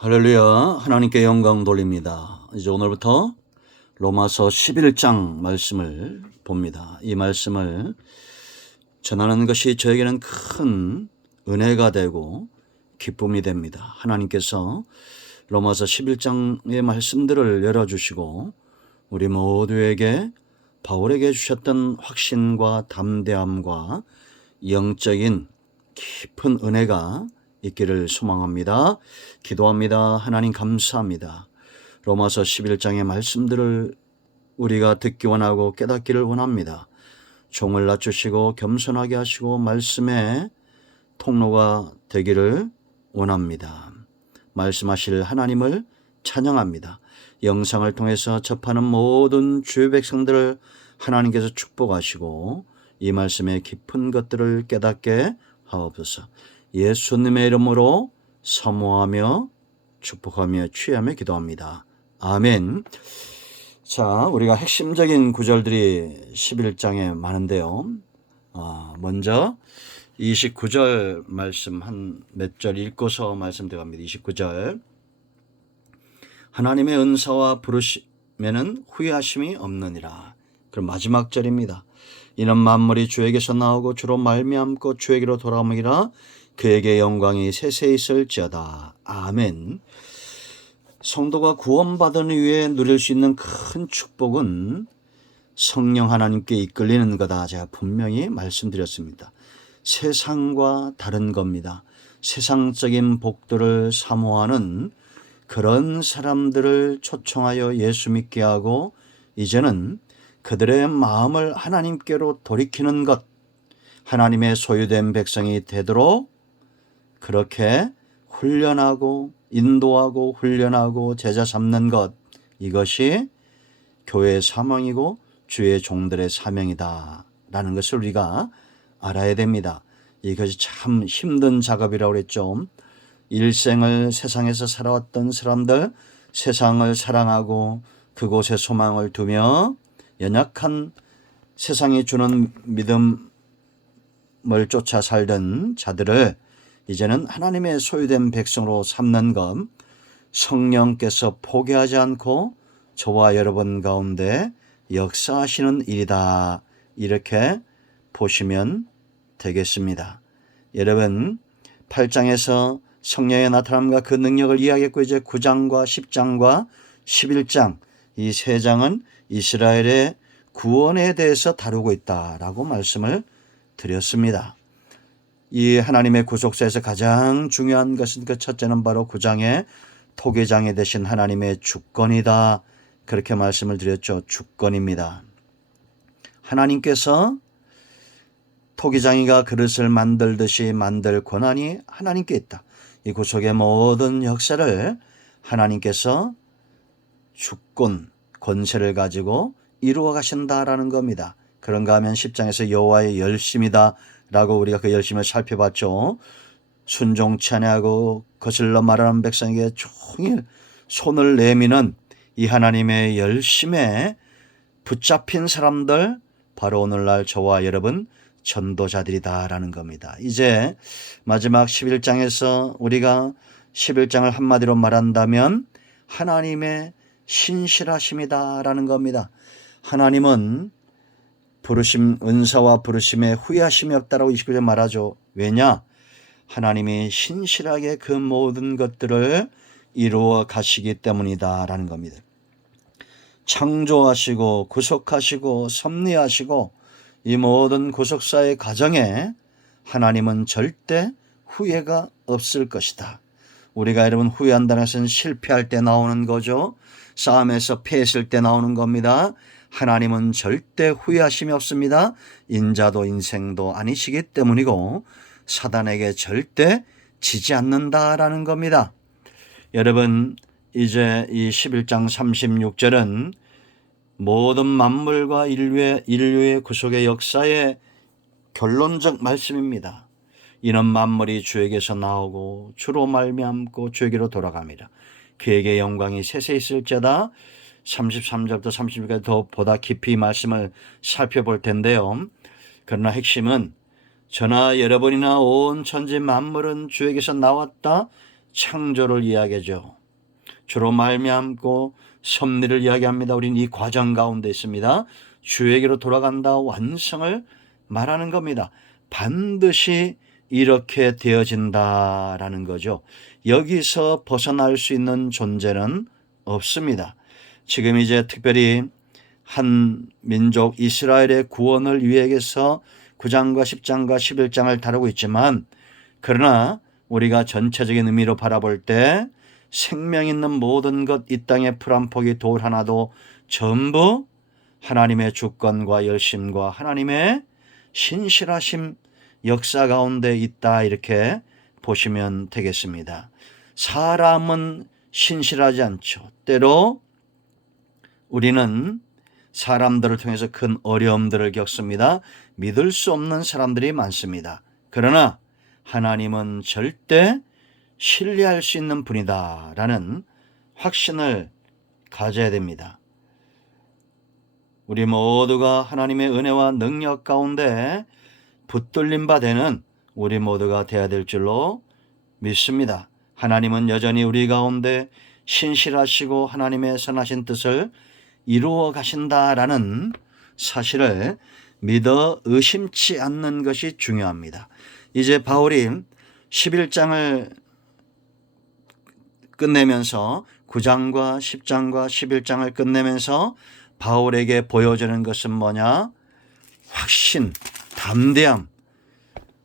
할렐루야. 하나님께 영광 돌립니다. 이제 오늘부터 로마서 11장 말씀을 봅니다. 이 말씀을 전하는 것이 저에게는 큰 은혜가 되고 기쁨이 됩니다. 하나님께서 로마서 11장의 말씀들을 열어주시고 우리 모두에게 바울에게 주셨던 확신과 담대함과 영적인 깊은 은혜가 있기를 소망합니다. 기도합니다. 하나님 감사합니다. 로마서 11장의 말씀들을 우리가 듣기 원하고 깨닫기를 원합니다. 종을 낮추시고 겸손하게 하시고 말씀의 통로가 되기를 원합니다. 말씀하실 하나님을 찬양합니다. 영상을 통해서 접하는 모든 주의 백성들을 하나님께서 축복하시고 이 말씀의 깊은 것들을 깨닫게 하옵소서. 예수님의 이름으로 사모하며 축복하며 취하며 기도합니다. 아멘. 자, 우리가 핵심적인 구절들이 11장에 많은데요. 먼저 29절 말씀 한 몇 절 읽고서 말씀드립니다. 29절. 하나님의 은사와 부르심에는 후회하심이 없느니라. 그럼 마지막 절입니다. 이는 만물이 주에게서 나오고 주로 말미암고 주에게로 돌아오니라. 그에게 영광이 세세히 있을지어다. 아멘. 성도가 구원받은 이후에 누릴 수 있는 큰 축복은 성령 하나님께 이끌리는 거다. 제가 분명히 말씀드렸습니다. 세상과 다른 겁니다. 세상적인 복들을 사모하는 그런 사람들을 초청하여 예수 믿게 하고 이제는 그들의 마음을 하나님께로 돌이키는 것, 하나님의 소유된 백성이 되도록 그렇게 훈련하고 인도하고 훈련하고 제자 삼는 것, 이것이 교회의 사명이고 주의 종들의 사명이다 라는 것을 우리가 알아야 됩니다. 이것이 참 힘든 작업이라고 그랬죠. 일생을 세상에서 살아왔던 사람들, 세상을 사랑하고 그곳에 소망을 두며 연약한 세상이 주는 믿음을 쫓아 살던 자들을 이제는 하나님의 소유된 백성으로 삼는 것, 성령께서 포기하지 않고 저와 여러분 가운데 역사하시는 일이다. 이렇게 보시면 되겠습니다. 여러분 8장에서 성령의 나타남과 그 능력을 이야기했고 이제 9장과 10장과 11장 이 세 장은 이스라엘의 구원에 대해서 다루고 있다라고 말씀을 드렸습니다. 이 하나님의 구속사에서 가장 중요한 것은 그 첫째는 바로 9장의 토기장이 되신 하나님의 주권이다. 그렇게 말씀을 드렸죠. 주권입니다. 하나님께서 토기장이가 그릇을 만들듯이 만들 권한이 하나님께 있다. 이 구속의 모든 역사를 하나님께서 주권, 권세를 가지고 이루어 가신다라는 겁니다. 그런가 하면 10장에서 여호와의 열심이다 라고 우리가 그 열심을 살펴봤죠. 순종치 아니하고 거슬러 말하는 백성에게 종일 손을 내미는 이 하나님의 열심에 붙잡힌 사람들, 바로 오늘날 저와 여러분 전도자들이다라는 겁니다. 이제 마지막 11장에서 우리가 11장을 한마디로 말한다면 하나님의 신실하심이다라는 겁니다. 하나님은 부르심, 은사와 부르심에 후회하심이 없다라고 29절 말하죠. 왜냐? 하나님이 신실하게 그 모든 것들을 이루어 가시기 때문이다라는 겁니다. 창조하시고 구속하시고 섭리하시고 이 모든 구속사의 과정에 하나님은 절대 후회가 없을 것이다. 우리가 여러분 후회한다는 것은 실패할 때 나오는 거죠. 싸움에서 패했을 때 나오는 겁니다. 하나님은 절대 후회하심이 없습니다. 인자도 인생도 아니시기 때문이고 사단에게 절대 지지 않는다라는 겁니다. 여러분 이제 이 11장 36절은 모든 만물과 인류의 구속의 역사의 결론적 말씀입니다. 이는 만물이 주에게서 나오고 주로 말미암고 주에게로 돌아갑니다. 그에게 영광이 세세히 있을지어다. 33절부터 36절까지 더 보다 깊이 말씀을 살펴볼 텐데요. 그러나 핵심은 저나 여러분이나 온 천지 만물은 주에게서 나왔다. 창조를 이야기하죠. 주로 말미암고 섭리를 이야기합니다. 우리는 이 과정 가운데 있습니다. 주에게로 돌아간다, 완성을 말하는 겁니다. 반드시 이렇게 되어진다라는 거죠. 여기서 벗어날 수 있는 존재는 없습니다. 지금 이제 특별히 한 민족 이스라엘의 구원을 위해서 9장과 10장과 11장을 다루고 있지만, 그러나 우리가 전체적인 의미로 바라볼 때 생명 있는 모든 것, 이 땅의 풀 한 포기, 돌 하나도 전부 하나님의 주권과 열심과 하나님의 신실하심 역사 가운데 있다, 이렇게 보시면 되겠습니다. 사람은 신실하지 않죠. 때로 우리는 사람들을 통해서 큰 어려움들을 겪습니다. 믿을 수 없는 사람들이 많습니다. 그러나 하나님은 절대 신뢰할 수 있는 분이다 라는 확신을 가져야 됩니다. 우리 모두가 하나님의 은혜와 능력 가운데 붙들림 바 되는 우리 모두가 되어야 될 줄로 믿습니다. 하나님은 여전히 우리 가운데 신실하시고 하나님의 선하신 뜻을 이루어 가신다라는 사실을 믿어 의심치 않는 것이 중요합니다. 이제 바울이 11장을 끝내면서 9장과 10장과 11장을 끝내면서 바울에게 보여주는 것은 뭐냐? 확신, 담대함,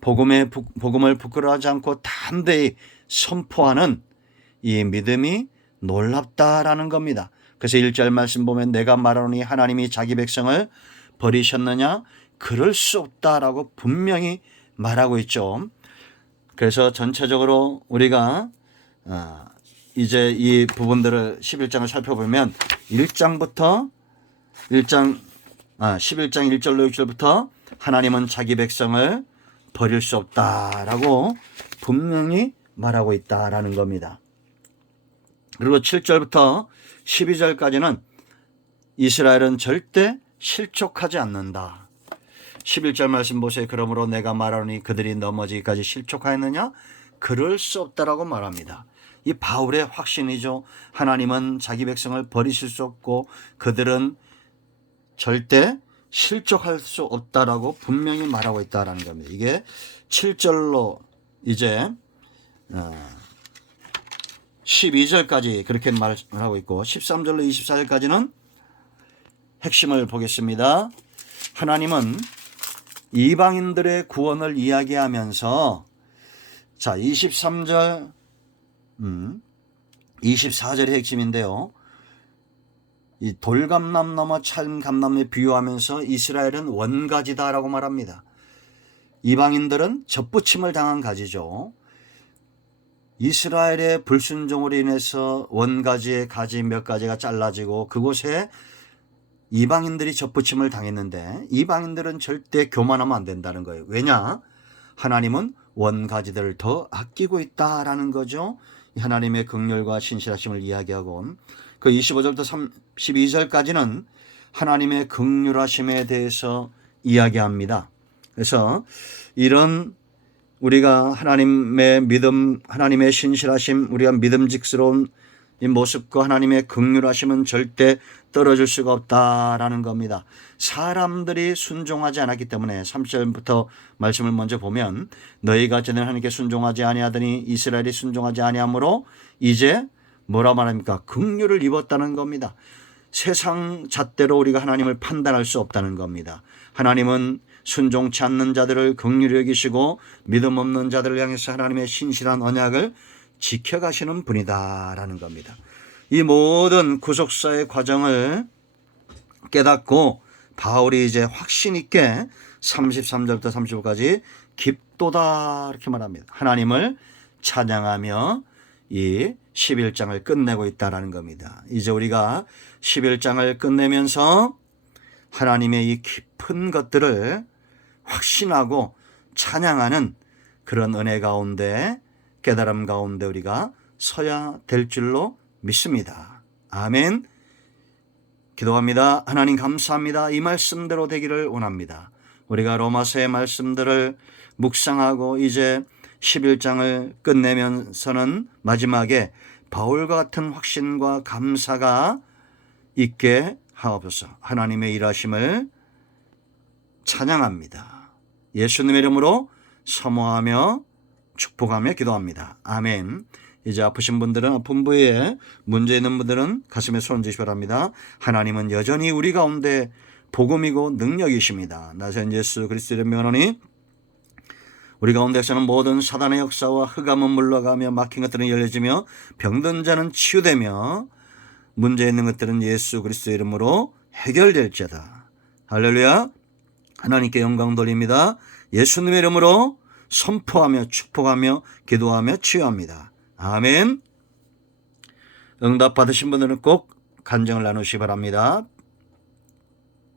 복음을 부끄러워하지 않고 담대히 선포하는 이 믿음이 놀랍다라는 겁니다. 그래서 1절 말씀 보면 내가 말하노니 하나님이 자기 백성을 버리셨느냐? 그럴 수 없다라고 분명히 말하고 있죠. 그래서 전체적으로 우리가 이제 이 부분들을 11장을 살펴보면 11장 1절로 6절부터 하나님은 자기 백성을 버릴 수 없다라고 분명히 말하고 있다라는 겁니다. 그리고 7절부터 12절까지는 이스라엘은 절대 실족하지 않는다. 11절 말씀 보세요. 그러므로 내가 말하노니 그들이 넘어지기까지 실족하였느냐? 그럴 수 없다라고 말합니다. 이 바울의 확신이죠. 하나님은 자기 백성을 버리실 수 없고 그들은 절대 실족할 수 없다라고 분명히 말하고 있다라는 겁니다. 이게 7절로 이제 12절까지 그렇게 말하고 있고 13절로 24절까지는 핵심을 보겠습니다. 하나님은 이방인들의 구원을 이야기하면서 자 23절 24절의 핵심인데요. 이 돌감람 넘어 찰감람에 비유하면서 이스라엘은 원가지다라고 말합니다. 이방인들은 접붙임을 당한 가지죠. 이스라엘의 불순종으로 인해서 원가지의 가지 몇 가지가 잘라지고 그곳에 이방인들이 접붙임을 당했는데 이방인들은 절대 교만하면 안 된다는 거예요. 왜냐? 하나님은 원가지들을 더 아끼고 있다라는 거죠. 하나님의 긍휼과 신실하심을 이야기하고 그 25절부터 32절까지는 하나님의 긍휼하심에 대해서 이야기합니다. 그래서 이런 우리가 하나님의 믿음, 하나님의 신실하심, 우리가 믿음직스러운 이 모습과 하나님의 긍휼하심은 절대 떨어질 수가 없다라는 겁니다. 사람들이 순종하지 않았기 때문에 3절부터 말씀을 먼저 보면 너희가 전에 하나님께 순종하지 아니하더니 이스라엘이 순종하지 아니하므로 이제 뭐라 말합니까? 긍휼을 입었다는 겁니다. 세상 잣대로 우리가 하나님을 판단할 수 없다는 겁니다. 하나님은 순종치 않는 자들을 긍휼히 여기시고 믿음 없는 자들을 향해서 하나님의 신실한 언약을 지켜가시는 분이다라는 겁니다. 이 모든 구속사의 과정을 깨닫고 바울이 이제 확신 있게 33절부터 35절까지 깊도다 이렇게 말합니다. 하나님을 찬양하며 이 11장을 끝내고 있다라는 겁니다. 이제 우리가 11장을 끝내면서 하나님의 이 깊은 것들을 확신하고 찬양하는 그런 은혜 가운데 깨달음 가운데 우리가 서야 될 줄로 믿습니다. 아멘. 기도합니다. 하나님 감사합니다. 이 말씀대로 되기를 원합니다. 우리가 로마서의 말씀들을 묵상하고 이제 11장을 끝내면서는 마지막에 바울과 같은 확신과 감사가 있게 하옵소서. 하나님의 일하심을 찬양합니다. 예수님의 이름으로 사모하며 축복하며 기도합니다. 아멘. 이제 아프신 분들은 아픈 부위에 문제 있는 분들은 가슴에 손 얹으시기 바랍니다. 하나님은 여전히 우리 가운데 복음이고 능력이십니다. 나선 예수 그리스도의 명하노니 우리 가운데서는 모든 사단의 역사와 흑암은 물러가며 막힌 것들은 열려지며 병든 자는 치유되며 문제 있는 것들은 예수 그리스도의 이름으로 해결될지어다. 할렐루야. 하나님께 영광 돌립니다. 예수님의 이름으로 선포하며 축복하며 기도하며 치유합니다. 아멘. 응답 받으신 분들은 꼭 간증을 나누시기 바랍니다.